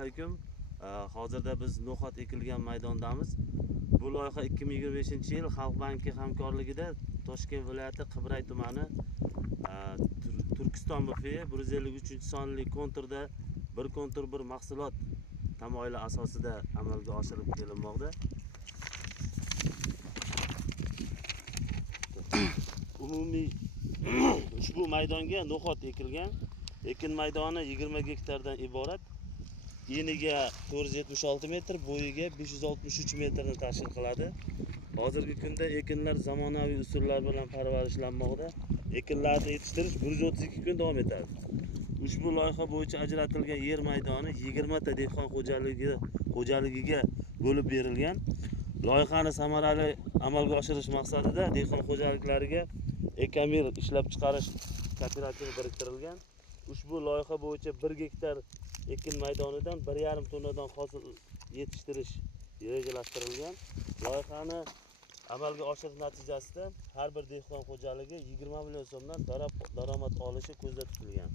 alaykum. Hozirda biz no'xat ekilgan maydondamiz. Bu loyiha 2025-yil Xalq banki hamkorligida Toshkent viloyati Qibray tumani Turkiston MFI 153-sonli konturda bir kontur bir mahsulot tamoyili asosida amalga oshirib kelinmoqda. Umumiy ushbu maydonga no'xat ekilgan. Ekin maydoni 20 gektardan iborat. Eniga 476 metr, bo'yiga 563 metrni tashkil qiladi. Hozirgi kunda ekinlar zamonaviy usullar bilan parvarishlanmoqda. Ekinlarni yetishtirish 132 kun davom etadi. Ushbu loyiha bo'yicha ajratilgan yer maydoni 20 ta dehqon xo'jaligiga bo'lib berilgan. Loyihani samarali amalga oshirish maqsadida dehqon xo'jaliklariga Ekamir ishlab chiqarish kooperativi biriktirilgan. Ushbu loyiha bo'yicha 1 gektar ekin maydonidan 1,5 tonnadan hosil yetishtirish rejalashtirilgan. Loyihani amalga oshirish natijasida har bir dehqon xo'jaligi 20 million so'mdan daromad olishi ko'zda tutilgan.